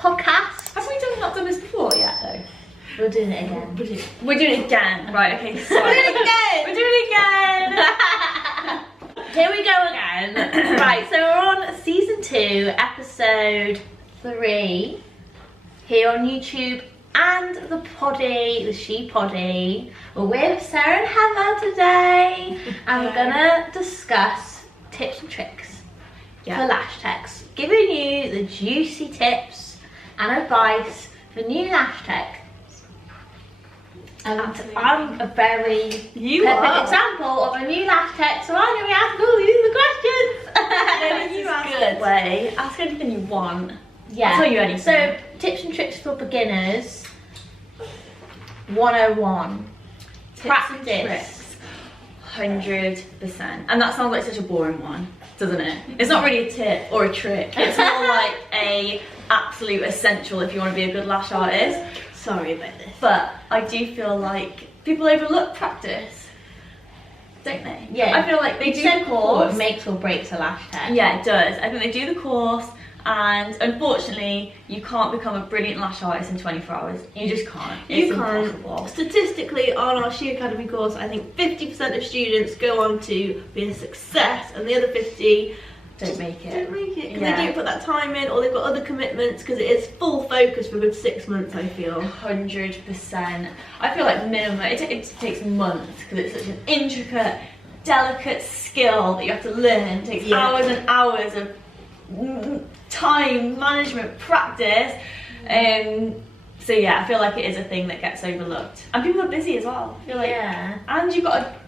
podcast. Have we not done this before yet though? We're doing it again. We're doing it again. Right, okay, sorry. We're doing it again. We're doing it again. Here we go again. Right, so we're on season 2, episode 3, here on YouTube and the poddy, the She Poddy. We're with Sarah and Heather today, and we're gonna discuss tips and tricks for lash techs, giving you the juicy tips and advice for new lash tech. And I'm a very perfect example of a new lash tech, so I'm going to ask all you the questions. You ask good way. Ask anything you want. Yeah. I'll tell you anything. So, tips and tricks for beginners 101. Practice. 100%. And that sounds like such a boring one, doesn't it? It's not really a tip or a trick. It's more like a absolute essential if you want to be a good lash artist. Sorry about this. But I do feel like people overlook practice, don't they? Yeah. I feel like they do the course. Makes or breaks a lash tech. Yeah, it does. I think they do the course, and unfortunately, you can't become a brilliant lash artist in 24 hours. You just can't. It's impossible. Statistically, on our She Academy course, I think 50% of students go on to be a success, and the other 50 don't make it. Don't make it because they don't put that time in, or they've got other commitments. Because it is full focus for a good 6 months, I feel. 100%. I feel like minimum. It takes months because it's such an intricate, delicate skill that you have to learn. It takes hours and hours of time management, practice. So yeah, I feel like it is a thing that gets overlooked, and people are busy as well. I feel like, and you've got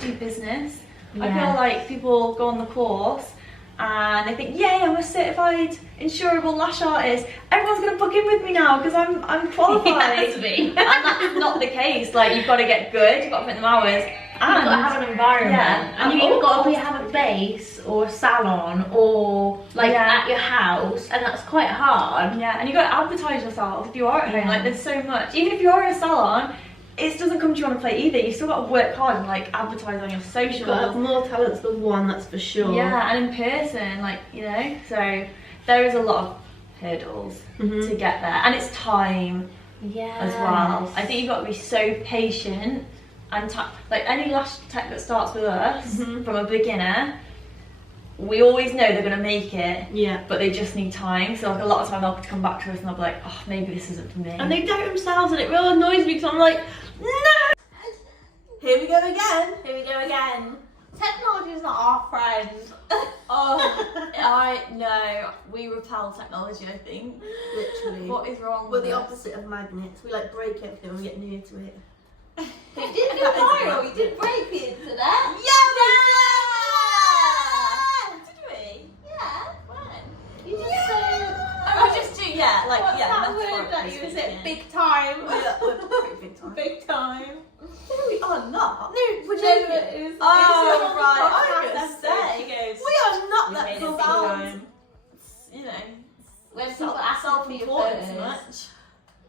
to do business. I feel like people go on the course and they think, yay, I'm a certified insurable lash artist. Everyone's gonna book in with me now because I'm qualified. And that's not the case. Like, you've got to get good, you've got to put in the hours, and you've got to have an environment, and you've either got to have a base or a salon or like at your house, and that's quite hard. Yeah, and you've got to advertise yourself if you are at home. Like, there's so much. Even if you are in a salon, it doesn't come to you on a plate either. You still got to work hard and like advertise on your socials. You've got to have more talents than one, that's for sure. Yeah, and in person, like, you know, so there is a lot of hurdles to get there, and it's time as well. I think you've got to be so patient, and like any lash tech that starts with us from a beginner, we always know they're going to make it, but they just need time. So like a lot of time they'll come back to us and they'll be like, oh, maybe this isn't for me. And they doubt themselves, and it really annoys me because I'm like, no! Here we go again. Here we go again. Technology is not our friend. I know, we repel technology, I think. Literally. What is wrong We're with the us? opposite of magnets. We like break everything when we get near to it. It did go viral. You did break the internet. Did we? Yeah. When? You just Oh, we just do, like, what's that word that you said? Big time. We're pretty big time. Big time. No, we are not. No, we're joking. Oh, right. I I was was gonna gonna say. say. We are not that It cool. sounds, you know, When people ask for your self-important photos. so much.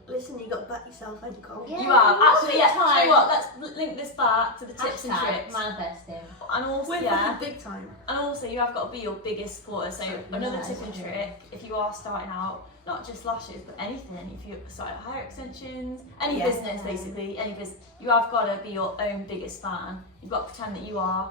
Listen, you got to back yourself, ain't you, Cole? Yeah. You have. Actually, Big tell time. you what, let's link this back to the tips and Hashtag tricks. manifesting. And also, We're fucking big time. and also you have got to be your biggest supporter. So another tip and trick, if you are starting out, not just lashes, but anything, if you're starting out hair extensions, any business basically, any business, you have got to be your own biggest fan. You've got to pretend that you are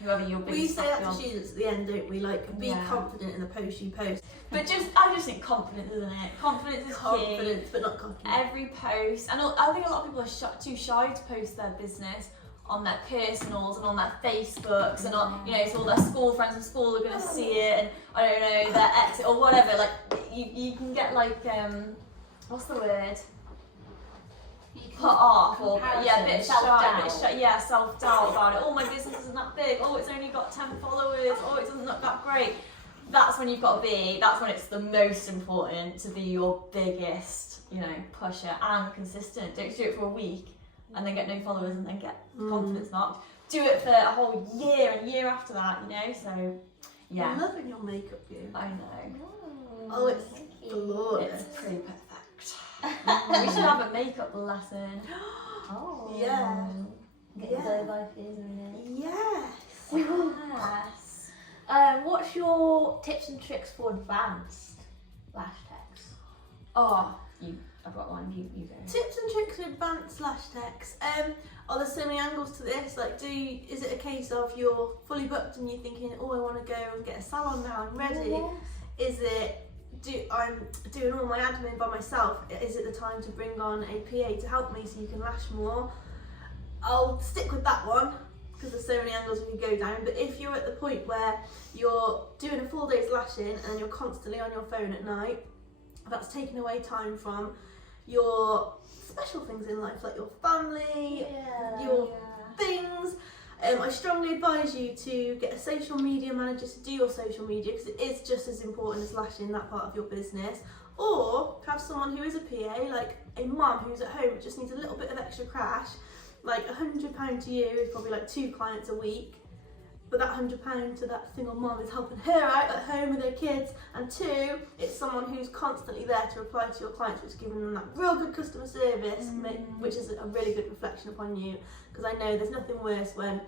whoever your biggest We say that to fan. students at the end, don't we? Like, be confident in the post you post. But I just think confidence, isn't it? Confidence is Confidence, key. but not cocky. Every post, and I think a lot of people are too shy to post their business on their personals and on their Facebooks and on, you know, so all their school friends from school are going to see it, and I don't know, their exit or whatever. Like, you can get like what's the word? Put off, or a bit shy, self-doubt about it. Oh, my business isn't that big. Oh, it's only got 10 followers. Oh, it doesn't look that great. That's when you've got to be. That's when it's the most important to be your biggest, you know, pusher and consistent. Don't do it for a week and then get no followers and then get confidence knocked. Do it for a whole year and year after that, you know. So yeah, I'm loving your makeup, you. I know. Oh, it's glorious. It's pretty perfect. We should have a makeup lesson. Oh. Yeah. Getting glow by feeling it. Yes. Yes. What's your tips and tricks for advanced lash techs? Oh, I've got one. You go. Tips and tricks with advanced lash techs. There's so many angles to this. Like, is it a case of you're fully booked and you're thinking, oh, I want to go and get a salon now, I'm ready? Is it I'm doing all my admin by myself? Is it the time to bring on a PA to help me so you can lash more? I'll stick with that one because there's so many angles we could go down. But if you're at the point where you're doing a full day's lashing and you're constantly on your phone at night, that's taking away time from your special things in life, like your family, your things. I strongly advise you to get a social media manager to do your social media because it is just as important as lashing that part of your business. Or have someone who is a PA, like a mum who's at home but just needs a little bit of extra cash. Like £100 to you is probably like 2 clients a week. But that £100 to that single mum is helping her out at home with her kids. And 2, it's someone who's constantly there to reply to your clients, which is giving them that real good customer service, which is a really good reflection upon you. Because I know there's nothing worse when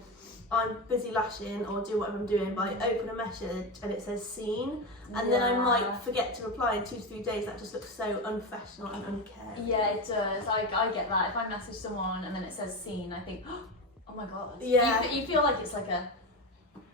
I'm busy lashing or do whatever I'm doing, but I open a message and it says seen, and then I might forget to reply in 2 to 3 days. That just looks so unprofessional and uncaring. Yeah, it does. I get that. If I message someone and then it says seen, I think, oh my god. Yeah. You feel like it's like a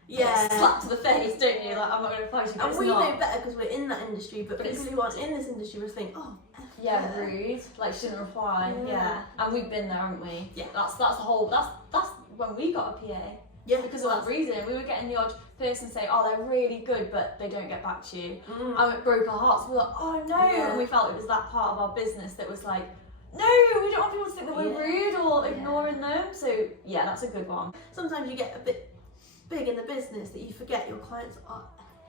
Yeah. slap to the face, don't you? Like, I'm not going to reply to you. And we know better because we're in that industry, but people who aren't in this industry will think, oh, yeah, rude. Like, shouldn't reply. Yeah. And we've been there, haven't we? Yeah. That's the whole. That's when we got a PA. Yeah. Because of that reason, we were getting the odd person say, oh, they're really good, but they don't get back to you. And it broke our hearts. We were like, oh no. And we felt it was that part of our business that was like, no, we don't want people to think that we're rude or ignoring them. So yeah, that's a good one. Sometimes you get a bit big in the business that you forget your clients are.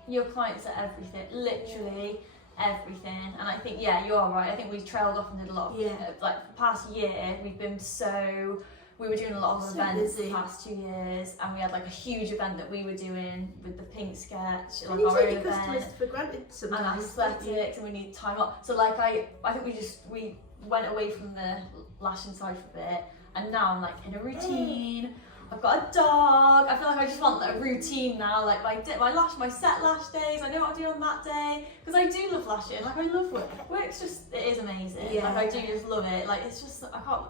Your clients are everything, literally everything. And I think, yeah, you are right. I think we trailed off and did a lot of, like the past year, we were doing a lot of events the past 2 years, and we had like a huge event that we were doing with the pink sketch, like And you our take own your customers event, for granted and sometimes. athletics, and we need time off. So like I think we went away from the lashing side for a bit, and now I'm like in a routine. I've got a dog. I feel like I just want that routine now. Like my set lash days. I know what I do on that day because I do love lashing. Like I love work. Work's just, it is amazing. Yeah. Like I do just love it. Like it's just, I can't.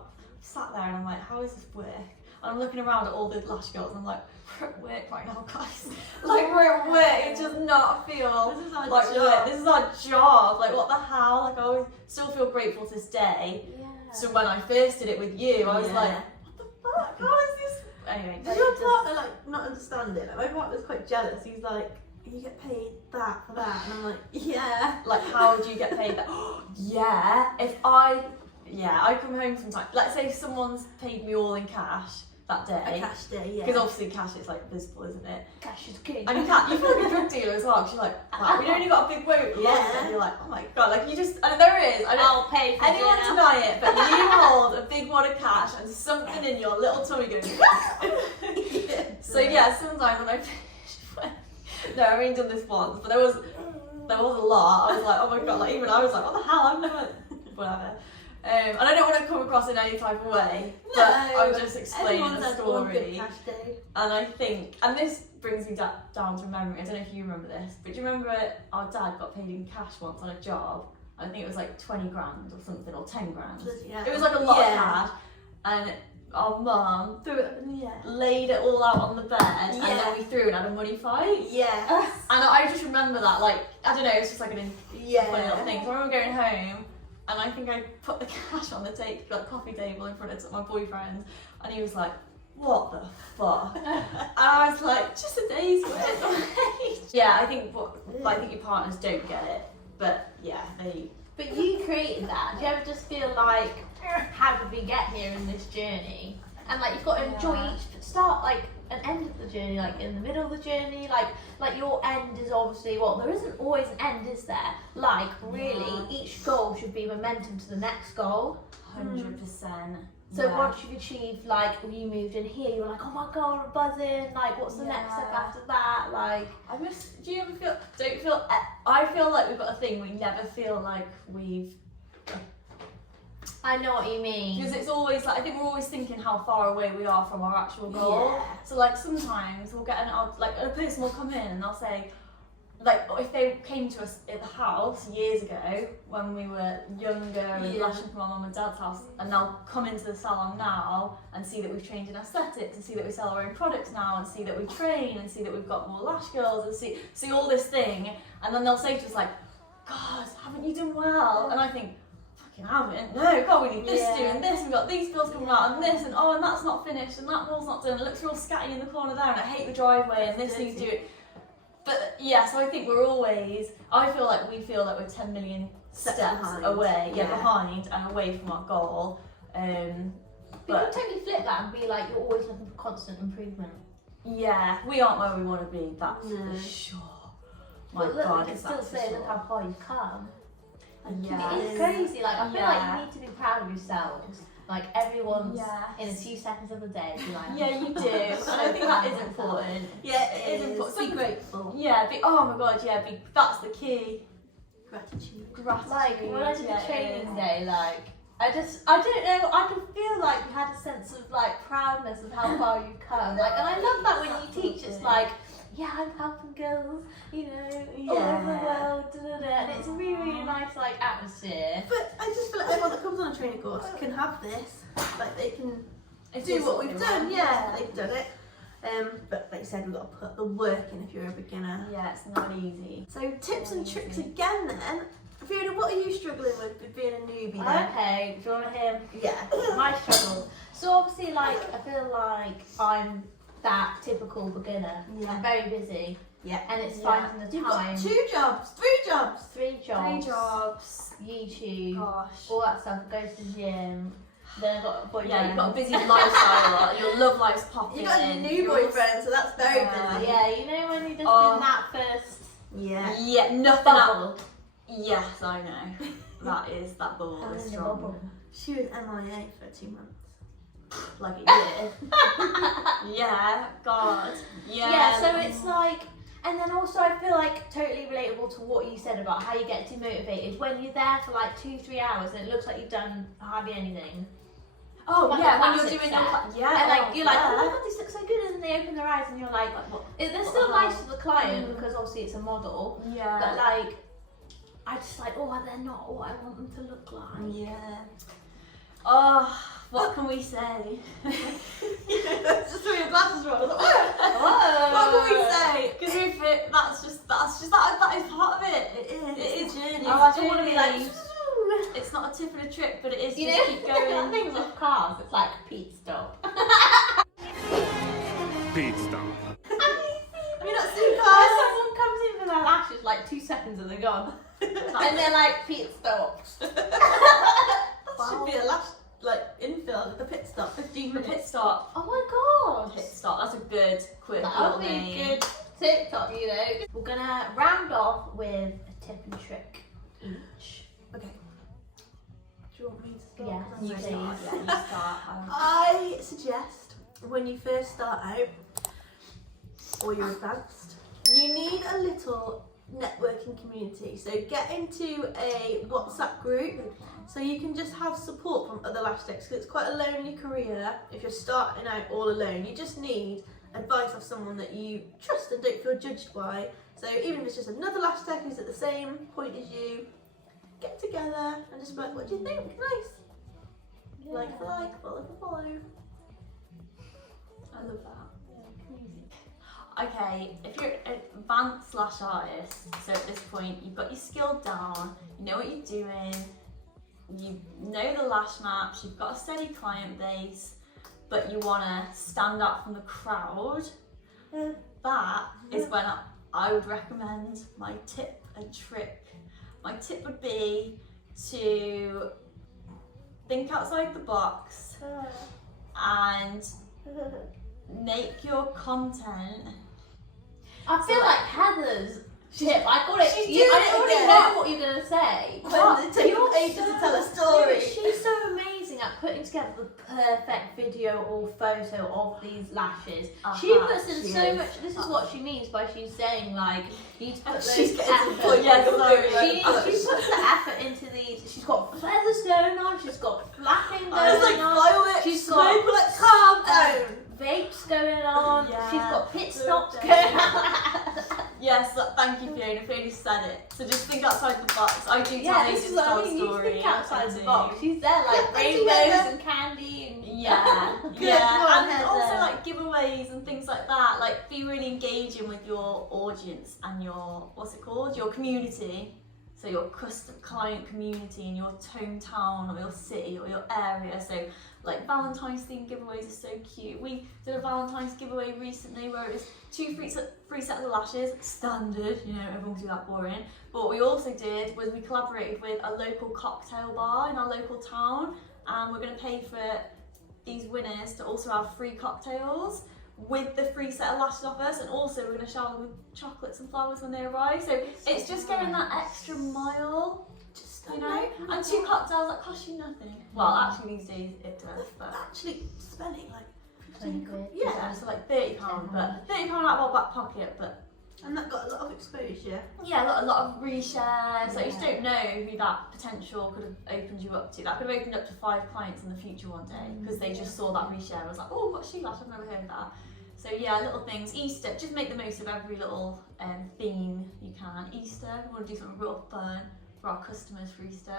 Sat there and I'm like, how is this work? And I'm looking around at all the lash girls and I'm like, we're at work right now, guys. Like we're at work. It does not feel This is our like job. work. This is our job. Like what the hell? Like I always still feel grateful to this day. Yeah. So when I first did it with you, I was Yeah. like, what the fuck? How is this? Anyway. Does your partner like not understand it? Like, my partner's quite jealous. He's like, you get paid that for that, and I'm like, yeah. Like how do you get paid that? Yeah. I come home sometimes. Let's say someone's paid me all in cash that day. A cash day, yeah. Because obviously cash is like visible, isn't it? Cash is king. And you feel like a drug dealer as well, because you're like, wow, we only got a big whoop. Yeah. And you're like, oh my god, like you just, and there is. I don't, I'll pay for anyone dinner. deny it, but you hold a big wad of cash and something in your little tummy goes. So yeah, sometimes when I finish, no, I've only done this once, but there was a lot. I was like, oh my god, like even I was like, what the hell? I've never, whatever. And I don't want to come across in any type of way, but I'm just explaining the story. Cash day. And I think, and this brings me down to memory, I don't know if you remember this, but do you remember our dad got paid in cash once on a job? I think it was like 20 grand or something, or 10 grand. Yeah. It was like a lot of cash, and our mum Threw it up in the air. laid it all out on the bed, and then we threw and had a money fight. Yeah. And I just remember that, like, I don't know, it's just like funny little Yeah. thing. So I remember going home, and I think I put the cash on the coffee table in front of my boyfriend, and he was like, what the fuck? And I was like, just a day's worth of wage. Yeah, I think your partners don't get it, but yeah, But you created that. Do you ever just feel like, how did we get here in this journey? And like you've got to enjoy each start, like an end of the journey, like in the middle of the journey, like your end is obviously, well, there isn't always an end, is there? Like really, each goal should be momentum to the next goal. 100%. So once you've achieved, like you moved in here, you're like, oh my god, I'm buzzing. Like, what's the next step after that? Like, do you ever I feel like we've got a thing, we never feel like we've, I know what you mean. because it's always like, I think we're always thinking how far away we are from our actual goal. Yeah. So like sometimes we'll get a person will come in and they'll say, like if they came to us at the house years ago when we were younger and lashing from our mum and dad's house, and they'll come into the salon now and see that we've trained in aesthetics, and see that we sell our own products now, and see that we train, and see that we've got more lash girls, and see all this thing, and then they'll say to us like, God, haven't you done well? And I think, fucking haven't. No, God, we need this doing this. We've got these girls coming out and this, and oh, and that's not finished, and that wall's not done. It looks real scatty in the corner there, and I hate the driveway, and this needs to do it. But yeah, so I think we're always. I feel like we feel like we're 10 million steps behind. away, behind and away from our goal. But you can totally flip that and be like, you're always looking for constant improvement. Yeah, we aren't where we want to be. That's for sure. My But look, God, we can is still that for say sure. look how far you've come. Yeah. It is crazy. Like I feel like you need to be proud of yourselves. Like everyone's in a few seconds of the day. Be like, Yeah, you do. And I think that is important. Yeah, It is important. Be grateful. Yeah, oh my God, yeah, that's the key. Gratitude. Like when I did yeah, the training day, like I don't know, I can feel like you had a sense of like proudness of how far you've come. Like, and I love that when you teach, it's like, yeah, I'm helping girls, you know, all over the world, and it's a really, really nice like atmosphere. But I just feel like everyone that comes on a training course can have this. Like they can do what we've done. Yeah, they've done it. But like you said, we've got to put the work in if you're a beginner. Yeah, it's not easy. So tips and tricks again then. Fiona, what are you struggling with being a newbie then? Okay, do you want to hear Yeah. my struggles? So obviously, like, I feel like I'm that typical beginner. Yeah. I'm very busy. Yeah. And it's finding the You've time. got 2 jobs, 3 jobs. 3 jobs. 3 jobs. YouTube. Gosh. All that stuff. Go to the gym. Then I've got a boyfriend. Yeah, you've got a busy lifestyle. Your love life's popping You've got a in. new boyfriend, so that's very busy. Yeah, you know when you're just Oh. in that first Yeah. Yeah, nothing bubble. Yes, I know. That bubble I'm is in the strong. bubble. She was MIA for 2 months. Like a year. Yeah, God. Yeah, so it's like, and then also I feel like totally relatable to what you said about how you get demotivated when you're there for like 2-3 hours and it looks like you've done hardly anything. Oh like yeah, a when you're classic doing set. your And like you're like, oh my yeah. god, this looks so good, and then they open their eyes and you're like, they're still nice to the client because obviously it's a model, Yeah. but like, I just like, oh, they're not what I want them to look like. Yeah. Oh, what can we say? Just threw your glasses on. What Whoa. can we say? Because that's just that is part of it. It is. It It's is. a journey. Oh, I don't want to be like. Journey. It's not a tip and a trick, but it is You just know, keep that going. thing's with cars, it's like Pete stop. Pete stop. Have you not seen When cars? someone comes in for their lashes, like 2 seconds and they're gone. And they're like, Pete stop. That should be a last infill, the pit stop, 15 The minutes. pit stop. Oh my god. Pit stop. That's a good quick That little would be name. a good TikTok, you know. We're gonna round off with a tip and trick each. Okay. Do you want me to start? Yeah, 'Cause I'm you ready. please. Yeah, you start. I suggest when you first start out or you're advanced, you need a little networking community. So get into a WhatsApp group so you can just have support from other lash techs, because it's quite a lonely career if you're starting out all alone. You just need advice of someone that you trust and don't feel judged by. So even if it's just another lash tech who's at the same point as you, get together and just be like, what do you think? Nice. Like for like, follow for follow. I love that. Okay, if you're an advanced lash artist, so at this point you've got your skill down, you know what you're doing, you know the lash maps, you've got a steady client base, but you want to stand out from the crowd, that is when I would recommend my tip and trick. My tip would be to think outside the box and make your content. I feel like Heather's tip. I got it. She's I doing it already again. know what you're gonna say. When it took You're ages to tell a story. She's so amazing at putting together the perfect video or photo of these lashes. She puts in she so is. much. This is what she means by she's saying like you need to put those She's getting to the effort. point. Yeah, sorry. She puts the effort into these. She's got feathers going on. She's got flapping going I was like, on. fireworks, She's smoke, got like, calm down. vapes going on. Yeah, She's got pit so stops good. going on. Yes, thank you, Fiona. Fiona said it. So just think outside the box. I do Yeah, tell this you is what I tell mean. You story. think outside the I do. box. She's there like Yeah, rainbows and candy and Yeah, Good yeah, one, and Heather. also like giveaways and things like that. Like, be really engaging with your audience and your your community. So your client community in your hometown or your city or your area. So like Valentine's themed giveaways are so cute. We did a Valentine's giveaway recently where it was 2 free sets of lashes, standard. You know, everyone can do that boring. But what we also did was we collaborated with a local cocktail bar in our local town, and we're going to pay for these winners to also have free cocktails with the free set of lashes off us, and also we're going to shower them with chocolates and flowers when they arrive. So it's just going that extra mile, you know. And 2 cocktails that cost you nothing. Well, actually these days it does, but Actually spending like 20 quid. yeah, so like £30, but £30 out of our back pocket, but. And that got a lot of exposure. Yeah, a lot of reshares. Like, you just don't know who that potential could have opened you up to. That could have opened up to 5 clients in the future one day because they just saw that reshare and was like, oh, what's she lash? I've never heard of that. So yeah, little things. Easter, just make the most of every little theme you can. Easter, we want to do something real fun for our customers for Easter.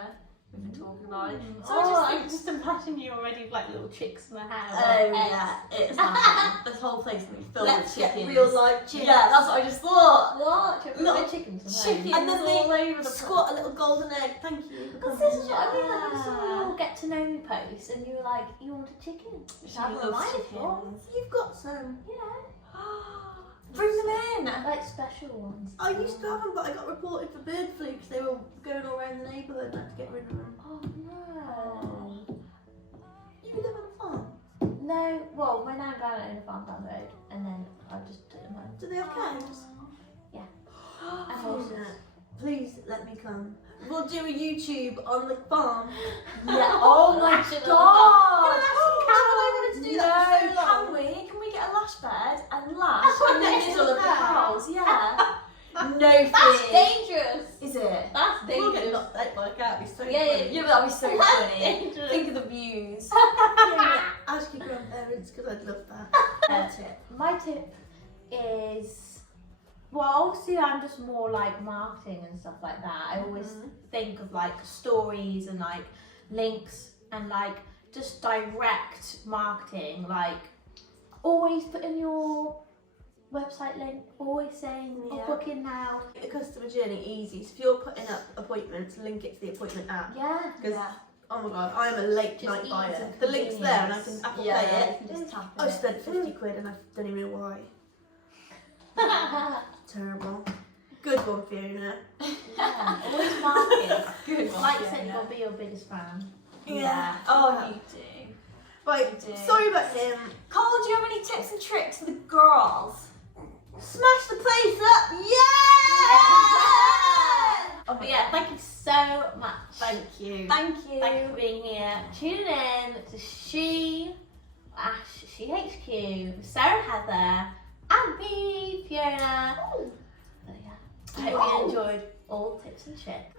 We've been talking about it. So I just imagine you already with like little chicks in the hair. oh yeah, it's happening. This whole place is going to be filled Let's with chickens. get real life chickens. Yeah, that's what I just thought. What? Little chickens. Chickens And then all they over the squat a little golden egg. Thank you for Because coming. this is what I mean, like you saw your get to know me post and you were like, you want a chicken? Which I She don't loves mind for. chickens. You've got some. Yeah. Bring them in. Like special ones. I used to have them, but I got reported for bird flu because they were going all around the neighbourhood and I had to get rid of them. Oh no. You live on a farm. No, well, my nan and granddad own a farm down the road and then I just took them home. Do they have cows? And horses. Please let me come. We'll do a YouTube on the farm. Yeah. Oh my Lash it on the god. I wanted to do that for so long. Can we? Can we get a lash bed and lash in the next middle to of the that. cows? Yeah. No That's fear. dangerous. Is it? That's We'll get dangerous. knocked out by a cat. It's so Yeah, funny. Yeah, but that'd be so That's funny. dangerous. Think of the views. Ask your grandparents because I'd love that. That's it. My tip is, well, obviously I'm just more like marketing and stuff like that. I always think of like stories and like links and like just direct marketing. Like always put in your website link, always saying Yeah. book in now. The customer journey easy. So if you're putting up appointments, link it to the appointment app. Yeah. Because Yeah. oh my god, I am a late Just night ease buyer. and The link's there and I can convenience. Apple Yeah, Pay you it. can just tap I've it. spent 50 quid and I don't even know why. Terrible. Good one, Fiona. Yeah. Always marketing. Good one. Like you said, Fiona. you've got to be your biggest fan. Yeah. Oh, you do. Right, You do. sorry about him. Cole, do you have any tips and tricks for the girls? Smash the place up! Yeah! Oh, but yeah, thank you so much. Thank you. Thank you. Thank you for being here, tuning in to Lash, HQ, Sarah Heather, and me, Fiona. But yeah, I hope you enjoyed all tips and tricks.